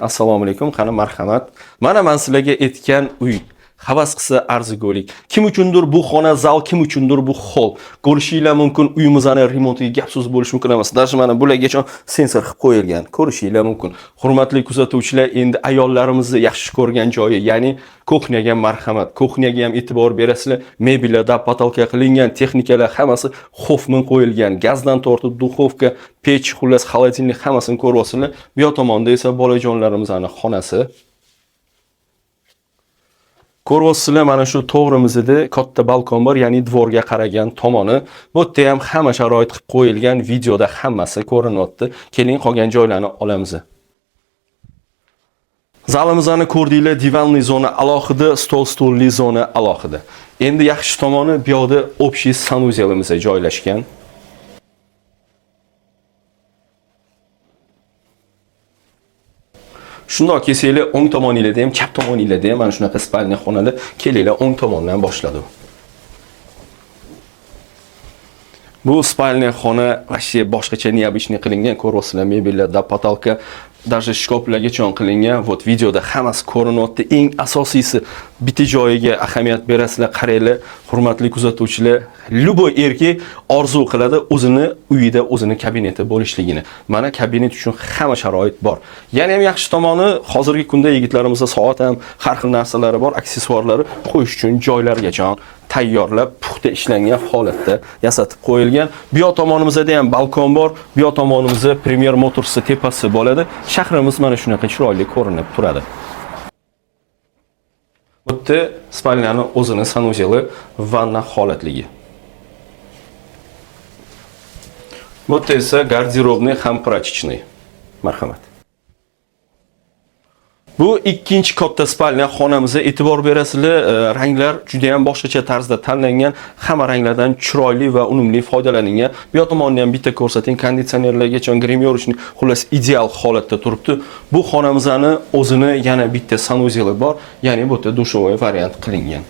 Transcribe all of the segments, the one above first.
Assalomu alaykum, qani marhamat. Mana men sizlarga aytgan uy. Havas qilsa arzigolik. Kim uchundir bu xona zal, kim uchundir bu hol. Ko'rishinglar mumkin, uyimizni remontiga gap so'z bo'lishi mumkin emas. Даже mana bulargacha sensor qilib qo'yilgan. Ko'rishinglar mumkin. Hurmatli kuzatuvchilar, endi ayollarimizni yaxshi ko'rgan joyi, ya'ni kuxnyaga marhamat. Kuxnyaga ham e'tibor berasizlar. Mebellarda potalka qilingan, texnikalar hammasi xofmin qo'yilgan. Gazdan tortib duxovka, pech, xullas xolodilnik hammasini ko'ryapsizlar. Bu yoq tomonda esa bolajonlarimizning xonasi. Ko'ryapsizlar, mana shu to'g'rimizda katta balkon bor, ya'ni dvorga qaragan tomoni. Bu yerda ham hamma sharoit qilib qo'yilgan, videoda hammasi ko'rinyapti. Keling, qolgan joylarni olamiz. Zalimizni ko'rdinglar, divanli zona alohida, stol-stulli zona alohida. Endi yaxshi tomoni bu yoqda общий sanuzelimiz joylashgan. Shundoq kelsanglar, o'ng tomoningizda ham, chap tomoningizda ham mana shunaqa spalniya xonalar, kelinglar o'ng tomondan boshladi. Bu spalniya xona vashye boshqacha neobычный qilingan, ko'ryapsizlar, mebellarda potalka, даже shkoflargacha qilingan. Вот videoda hammasi ko'rinyapti. Eng asosiysi bitta joyiga ahamiyat berasizlar, qaranglar, hurmatli kuzatuvchilar. Любой erkak orzu qiladi o'zini uyida, o'zini kabineti bo'lishligini. Mana kabinet uchun hamma sharoit bor. Yana ham yaxshi tomoni, hozirgi kunda yigitlarimizda soat ham, har xil narsalari bor, aksessuarlari qo'yish uchun joylargacha tayyorlab, puxta ishlangan holatda yasatib qo'yilgan. Bu yoq tomonimizda ham balkon bor, bu yoq tomonimizda Premier Motors tepasi bo'ladi. Shahrimiz mana shunaqa chiroyli ko'rinib turadi. Bu yerda spalniyaning o'zini sanuzeli, vanna holatligi. Bu yerda esa garderobniy ham prachechniy. Marhamat. Bu ikkinchi katta spalniya xonamizga e'tibor berasizlar. Ranglar juda ham boshqacha tarzda tanlangan, hamma ranglardan chiroyli va unumli foydalanilgan. Bu yoq tomonni ham bitta ko'rsating, konditsionerlargacha grimyorishni xullas ideal holatda turibdi. Bu xonamizning o'zini yana bitta sanuzeli bor, ya'ni bu yerda dushovoy variant qilingan.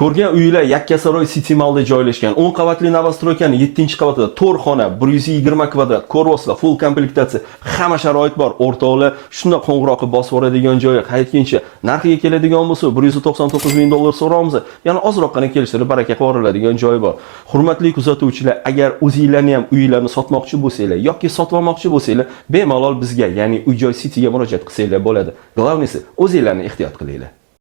Ko'rgan uylar Yakkasaroy City Mallda joylashgan. 10 qavatli novostroykaning 7-qavatida 4 xona, 120 kvadrat, ko'ryapsizlar, full komplektatsiya, hamma sharoit bor. O'rtoqlar, shunda qo'ng'iroq qilib bosib yuboradigan joyi, qaytkincha narxiga keladigan bo'lsa, $199,000 so'raymiz. Ya'ni ozroqgina kelishtirib baraka qilib yuboradigan joyi bor. Hurmatli kuzatuvchilar, agar o'zingizlarni ham uylarni sotmoqchi bo'lsanglar yoki sotib olmoqchi bo'lsanglar, bemalol bizga, ya'ni Uy-joy Cityga murojaat qilsanglar bo'ladi. Glavnisi, o'zingizlarni ehtiyot qilinglar.